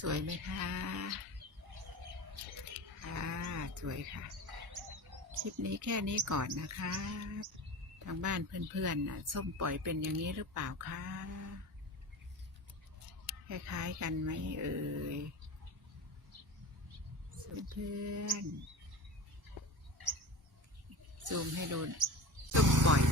สวยไหมคะค่ะสวยค่ะ คลิปนี้แค่นี้ก่อนนะคะ ทางบ้านเพื่อนๆน่ะส้มปล่อยเป็นอย่างนี้หรือเปล่าคะคล้ายๆกันไหมเอ่ยเพื่อนซูมให้ดูส้มปล่อย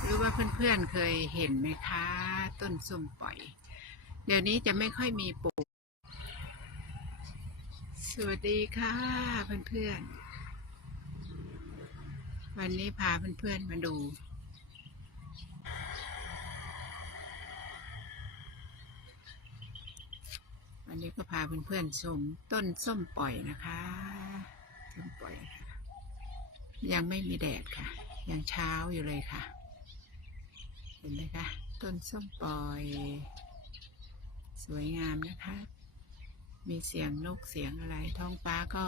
หรือว่าเพื่อนๆเคยเห็นไหมคะ ต้นส้มปล่อย เดี๋ยวนี้จะไม่ค่อยมีปลูก สวัสดีค่ะเพื่อนๆ วันนี้พาเพื่อนๆมาดูวันนี้ก็พาเพื่อนๆชมต้นส้มปล่อยนะคะส้มปล่อยค่ะยังไม่มีแดดค่ะ ยังเช้าอยู่เลยค่ะ เห็นไหมคะ ต้นส้มปล่อย สวยงามนะคะ มีเสียงนกเสียงอะไร ท้องฟ้าก็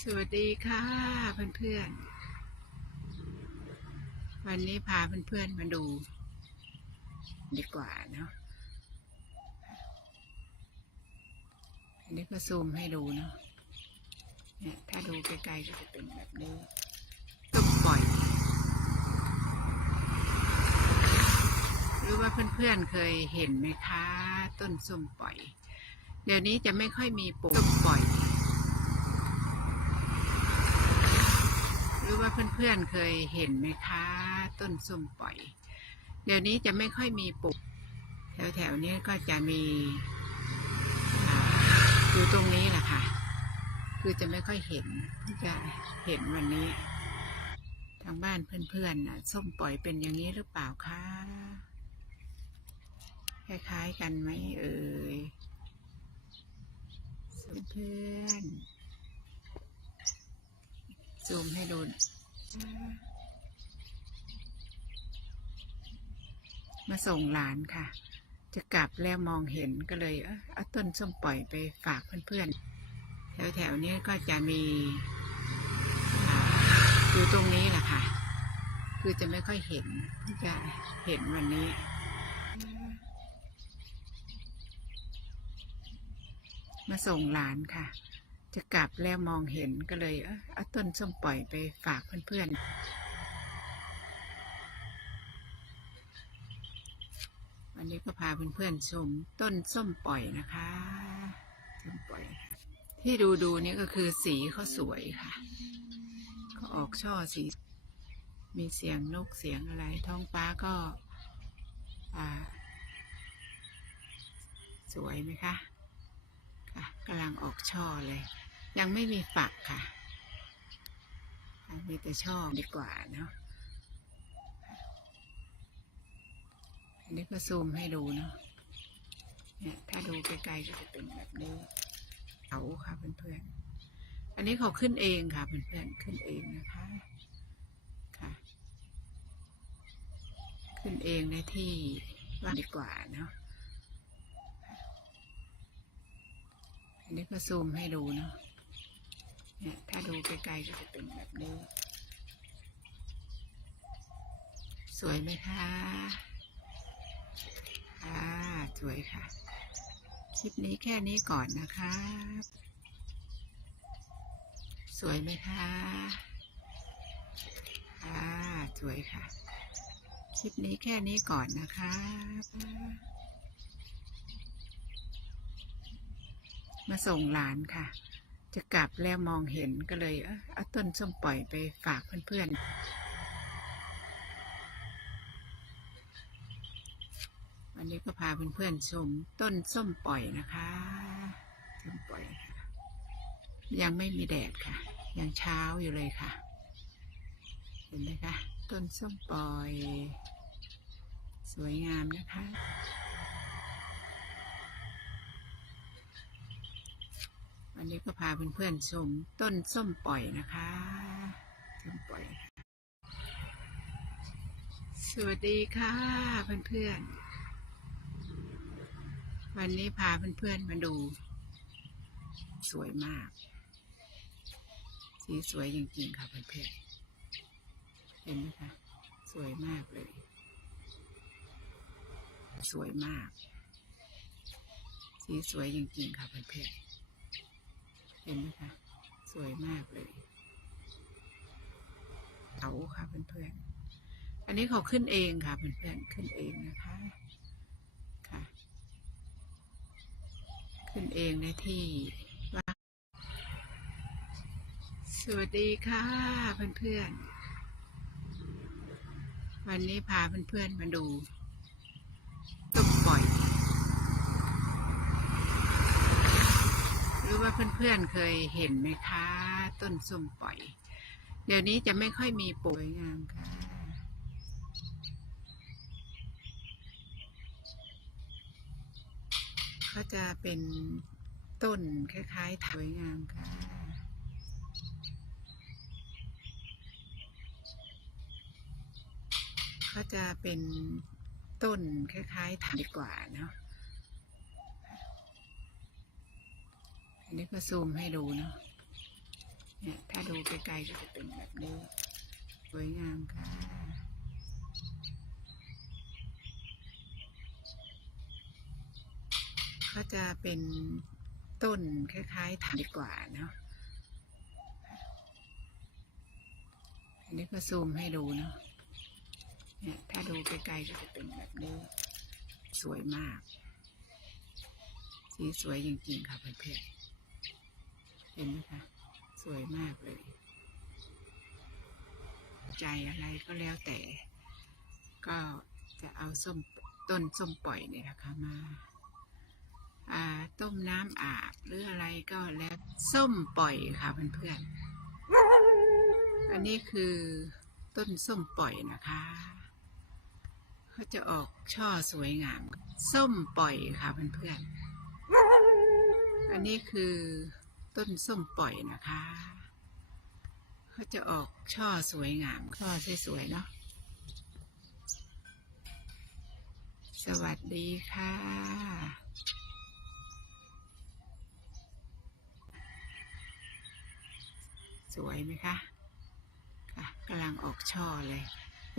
สวัสดีค่ะเพื่อนๆ วันนี้พาเพื่อนๆมาดูดีกว่าเนาะ อันนี้ก็ซูมให้ดูเนาะ เนี่ยถ้าดูใกล้ๆก็จะเป็นแบบนี้ ต้มปล่อย หรือ ว่าเพื่อนๆเคยเห็นไหมคะ ต้นส้มปล่อย เดี๋ยวนี้จะไม่ค่อยมีปลูกต้มปล่อย หรือว่าเพื่อนๆเคยเห็นไหมคะ ต้นส้มปล่อย เดี๋ยวนี้จะไม่ค่อยมีปลูกแถวๆนี้ก็จะมีอยู่ตรงนี้แหละค่ะ คือจะไม่ค่อยเห็นจะเห็นวันนี้ ทางบ้านเพื่อนๆน่ะส้มปล่อยเป็นอย่างนี้หรือเปล่าคะ คล้ายๆกันไหมเอ่ยเพื่อนซูมให้ดูมาส่งหลานค่ะ จะกลับแล้วมองเห็นก็เลยเออเอาต้นส้มปล่อยไปฝากเพื่อนๆ แถวๆนี้ก็จะมีอยู่ตรงนี้แหละค่ะ คือจะไม่ค่อยเห็นเพิ่จะเห็นวันนี้ มาส่งหลานค่ะ จะกลับแล้วมองเห็นก็เลยเออเอาต้นส้มปล่อยไปฝากเพื่อนๆ วันนี้ก็พาเพื่อนๆชมต้นส้มปล่อยนะคะส้มปล่อย ที่ดูดูๆนี่ก็คือสีเขาสวยค่ะเขาออกช่อสี มีเสียงนกเสียงอะไร ท้องฟ้าก็สวยไหมคะ กำลังออกช่อเลย ยังไม่มีฝักค่ะมีแต่ช่อดีกว่าเนาะอันนี้ก็ซูมให้ดูเนาะเนี่ยถ้าดูใกล้ๆก็จะเป็นแบบนี้เขาค่ะเพื่อนๆอันนี้เขาขึ้นเองค่ะเพื่อนๆขึ้นเองนะคะค่ะ ขึ้นเองในที่ว่างดีกว่าเนาะ อันนี้ก็ซูมให้ดูเนาะเนี่ยถ้าดูใกล้ๆก็จะเป็นแบบนี้ สวยไหมคะค่ะสวยค่ะ คลิปนี้แค่นี้ก่อนนะคะ สวยไหมคะค่ะสวยค่ะ คลิปนี้แค่นี้ก่อนนะคะ มาส่งหลานค่ะ จะกลับแล้วมองเห็นก็เลยเออเอาต้นส้มปล่อยไปฝากเพื่อนๆ วันนี้ก็พาเพื่อนๆชมต้นส้มปล่อยนะคะส้มปล่อยค่ะยังไม่มีแดดค่ะ ยังเช้าอยู่เลยค่ะ เห็นไหมคะ ต้นส้มปล่อย สวยงามนะคะ วันนี้ก็พาเพื่อนๆชมต้นส้มปล่อยนะคะส้มปล่อย สวัสดีค่ะเพื่อนๆ วันนี้พาเพื่อนๆมาดู สวยมาก สีสวยจริงๆค่ะเพื่อนๆ เห็นไหมคะสวยมากเลย สวยมาก สีสวยจริงๆค่ะเพื่อนๆ เห็นไหมคะ สวยมากเลยเขาค่ะเพื่อนๆ อันนี้เขาขึ้นเองค่ะเพื่อนๆ ขึ้นเองนะคะค่ะ ขึ้นเองในที่ว่าสวัสดีค่ะเพื่อนๆ วันนี้พาเพื่อนๆมาดูต้มปล่อย หรือว่า เพื่อนๆเคยเห็นไหมคะ ต้นส้มปล่อย เดี๋ยวนี้จะไม่ค่อยมีปลูกสวยงามค่ะเขาจะเป็นต้นคล้ายๆสวยงามค่ะเขาจะเป็นต้นคล้ายๆถังดีกว่าเนาะ อันนี้ก็ซูมให้ดูเนาะเนี่ยถ้าดูไกลๆก็จะเป็นแบบนี้สวยงามค่ะเขาจะเป็นต้นคล้ายๆถังดีกว่าเนาะอันนี้ก็ซูมให้ดูเนาะเนี่ยถ้าดูไกลๆก็จะเป็นแบบนี้สวยมาก สีสวยจริงๆค่ะเพื่อนๆ เห็นไหมคะสวยมากเลย ใจอะไรก็แล้วแต่ ก็จะเอาส้มต้นส้มปล่อยเนี่ยนะคะมาต้มน้ำอาบหรืออะไรก็แล้วส้มปล่อยค่ะเพื่อนๆ อันนี้คือต้นส้มปล่อยนะคะเขาจะออกช่อสวยงาม ส้มปล่อยค่ะเพื่อนๆ อันนี้คือ ต้นส้มปล่อยนะคะเขาจะออกช่อสวยงาม ช่อสวยๆเนาะสวัสดีค่ะ สวยไหมคะค่ะกำลังออกช่อเลย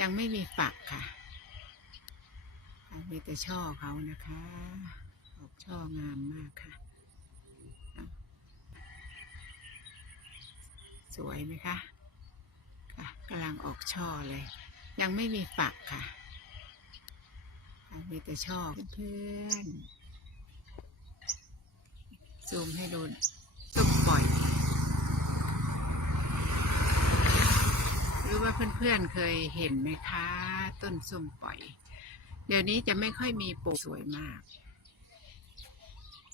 ยังไม่มีฝักค่ะอะมีแต่ช่อเขานะคะ ออกช่องามมากค่ะ ส วยไหมคะค่ะกำลังออกช่อเลย ยังไม่มีฝักค่ะมีแต่ช่อเพื่อนๆซูมให้ดูต้มปล่อย หรือว่าเพื่อนๆเคยเห็นไหมคะ ต้นส้มปล่อย เดี๋ยวนี้จะไม่ค่อยมีปลูกสวยมาก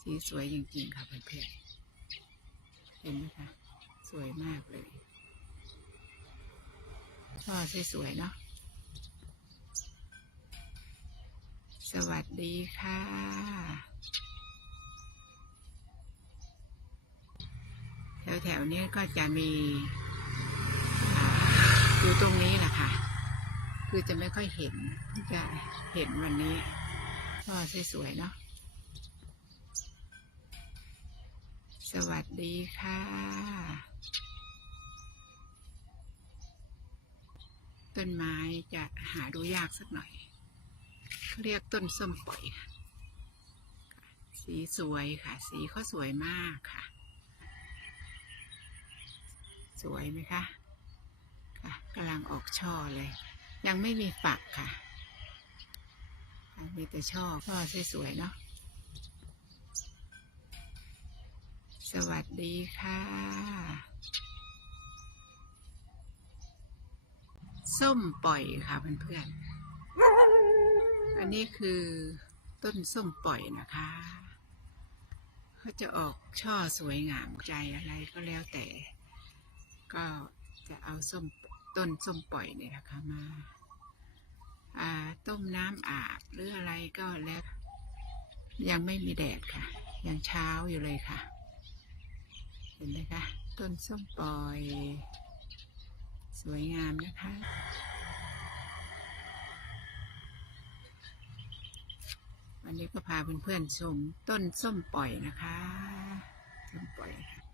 สีสวยจริงๆค่ะเพื่อนๆเห็นไหมคะ สวยมากเลยช่อสวยๆเนาะสวัสดีค่ะ แถวๆนี้ก็จะมีอยู่ตรงนี้แหละค่ะ คือจะไม่ค่อยเห็นจะเห็นวันนี้ช่อสวยๆเนาะ วัสดีค่ะ ต้นไม้จะหาดูยากสักหน่อย เรียกต้นส้มปล่อยค่ะ สีสวยค่ะ สีเขาสวยมากค่ะ สวยไหมคะ ค่ะกำลังออกช่อเลย ยังไม่มีฝักค่ะอะมีแต่ช่อช่อสวยๆเนาะ วัสดีค่ะ ส้มปล่อยค่ะเพื่อนๆ อันนี้คือต้นส้มปล่อยนะคะเขาจะออกช่อสวยงามใจอะไรก็แล้วแต่ ก็จะเอาส้มต้นส้มปล่อยเนี่ยนะคะมาต้มน้ำอาบหรืออะไรก็แล้ว ยังไม่มีแดดค่ะ ยังเช้าอยู่เลยค่ะ เห็นไหมคะ ต้นส้มปล่อย สวยงามนะคะวันนี้ก็พาเพื่อนๆชมต้นส้มปล่อยนะคะ ส้มปล่อยค่ะ